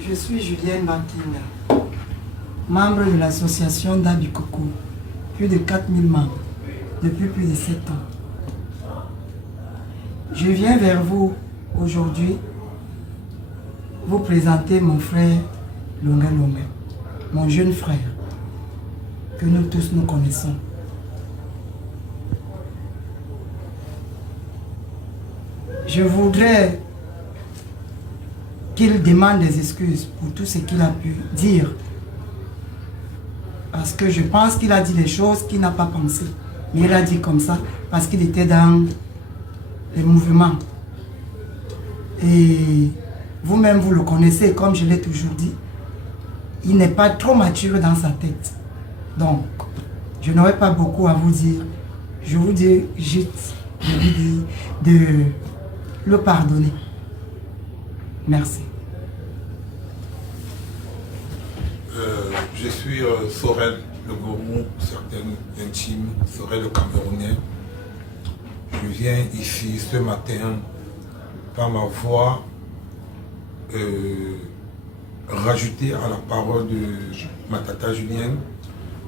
Je suis Julienne Bankinga, membre de l'association d'Abikoko, plus de 4000 membres, depuis plus de 7 ans. Je viens vers vous aujourd'hui vous présenter mon frère Longa Longa, mon jeune frère, que nous tous nous connaissons. Je voudrais qu'il demande des excuses pour tout ce qu'il a pu dire. Parce que je pense qu'il a dit des choses qu'il n'a pas pensé. Mais il a dit comme ça parce qu'il était dans les mouvements. Et vous-même, vous le connaissez, comme je l'ai toujours dit. Il n'est pas trop mature dans sa tête. Donc, je n'aurai pas beaucoup à vous dire. Je vous dis juste de le pardonner. Merci. Je suis Sorel, le gourou, certains intimes, Sorel le Camerounais. Je viens ici ce matin par ma voix rajouter à la parole de ma tata Julienne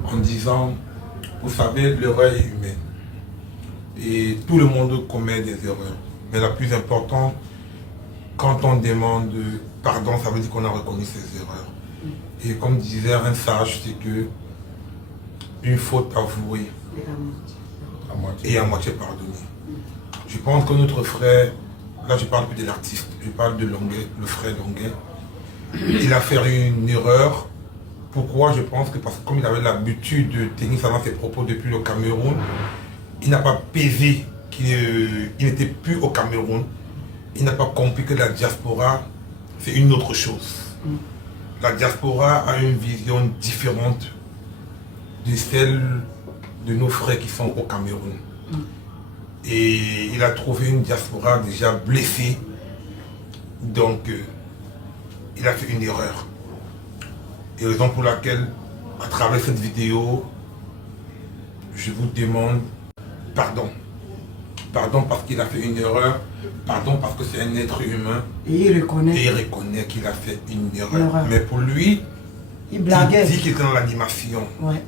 en disant, vous savez, l'erreur est humaine et tout le monde commet des erreurs. Mais la plus importante, quand on demande pardon, ça veut dire qu'on a reconnu ses erreurs. Et comme disait un sage, c'est que une faute avouée et à moitié pardonnée. Je pense que notre frère, là je parle plus de l'artiste, je parle de Longuet, le frère Longuet, il a fait une erreur. Pourquoi? Je pense que parce que comme il avait l'habitude de tenir ça dans ses propos depuis le Cameroun, il n'a pas pesé qu'il n'était plus au Cameroun. Il n'a pas compris que la diaspora, c'est une autre chose. La diaspora a une vision différente de celle de nos frères qui sont au Cameroun. Et il a trouvé une diaspora déjà blessée. Donc, il a fait une erreur. Et raison pour laquelle, à travers cette vidéo, je vous demande pardon. Pardon parce qu'il a fait une erreur. Pardon parce que c'est un être humain. Et il reconnaît qu'il a fait une erreur. Mais pour lui, il blaguait. Il dit qu'il était dans l'animation. Ouais.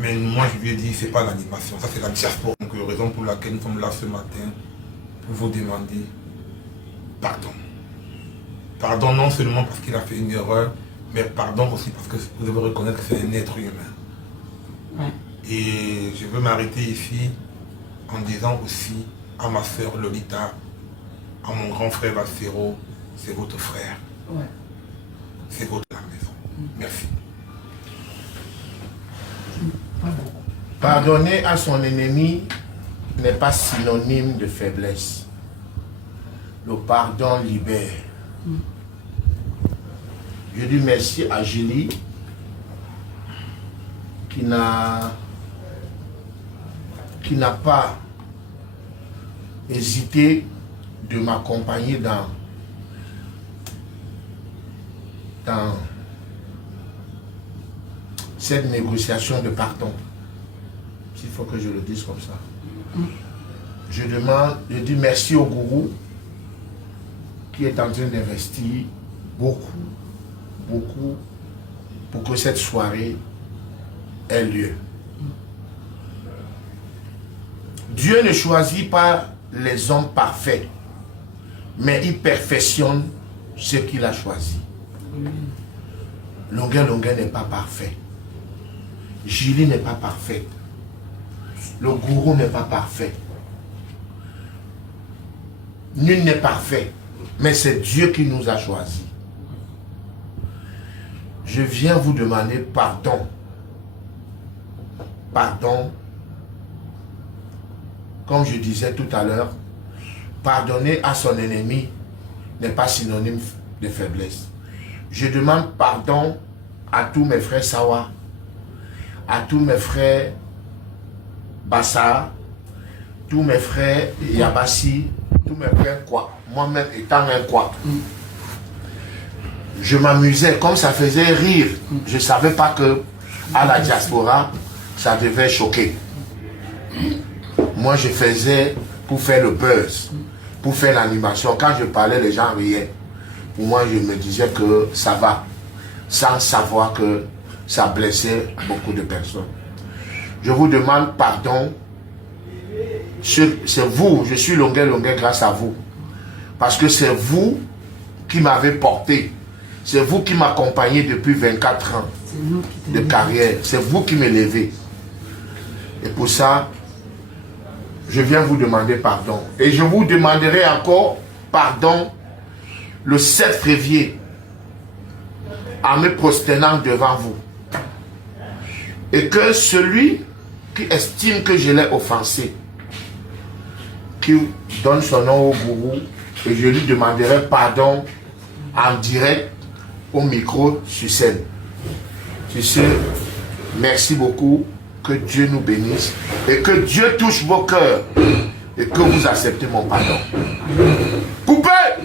Mais moi, je lui ai dit, c'est pas l'animation, ça c'est la diaspora. Donc, raison pour laquelle nous sommes là ce matin, pour vous demander pardon. Pardon non seulement parce qu'il a fait une erreur, mais pardon aussi parce que vous devez reconnaître que c'est un être humain. Ouais. Et je veux m'arrêter ici en disant aussi à ma soeur Lolita, à mon grand frère Valsero, c'est votre frère. Ouais. C'est votre la maison. Merci. Pardonner à son ennemi n'est pas synonyme de faiblesse. Le pardon libère. Je dis merci à Julie qui n'a pas hésité de m'accompagner dans cette négociation de pardon. S'il faut que je le dise comme ça. Je dis merci au gourou qui est en train d'investir beaucoup pour que cette soirée ait lieu. Dieu ne choisit pas les hommes parfaits, mais il perfectionne ce qu'il a choisi. Longuet n'est pas parfait. Julie n'est pas parfaite. Le gourou n'est pas parfait. Nul n'est parfait, mais c'est Dieu qui nous a choisis. Je viens vous demander pardon. Pardon. Comme je disais tout à l'heure, pardonner à son ennemi n'est pas synonyme de faiblesse. Je demande pardon à tous mes frères Sawa, à tous mes frères Bassa, tous mes frères Yabassi, tous mes frères quoi. Moi-même étant un quoi. Je m'amusais, comme ça faisait rire. Je ne savais pas que à la diaspora, ça devait choquer. Moi, je faisais pour faire le buzz, pour faire l'animation. Quand je parlais, les gens riaient. où moi je me disais que ça va, sans savoir que ça blessait beaucoup de personnes. Je vous demande pardon. C'est vous, je suis longuet grâce à vous. Parce que c'est vous qui m'avez porté. C'est vous qui m'accompagnez depuis 24 ans de carrière. C'est vous qui m'élevez. Et pour ça, je viens vous demander pardon. Et je vous demanderai encore pardon le 7 février en me prosternant devant vous. Et que celui qui estime que je l'ai offensé, qui donne son nom au gourou, et je lui demanderai pardon en direct au micro sur scène. Tu sais, merci beaucoup, que Dieu nous bénisse et que Dieu touche vos cœurs et que vous acceptez mon pardon. Coupez!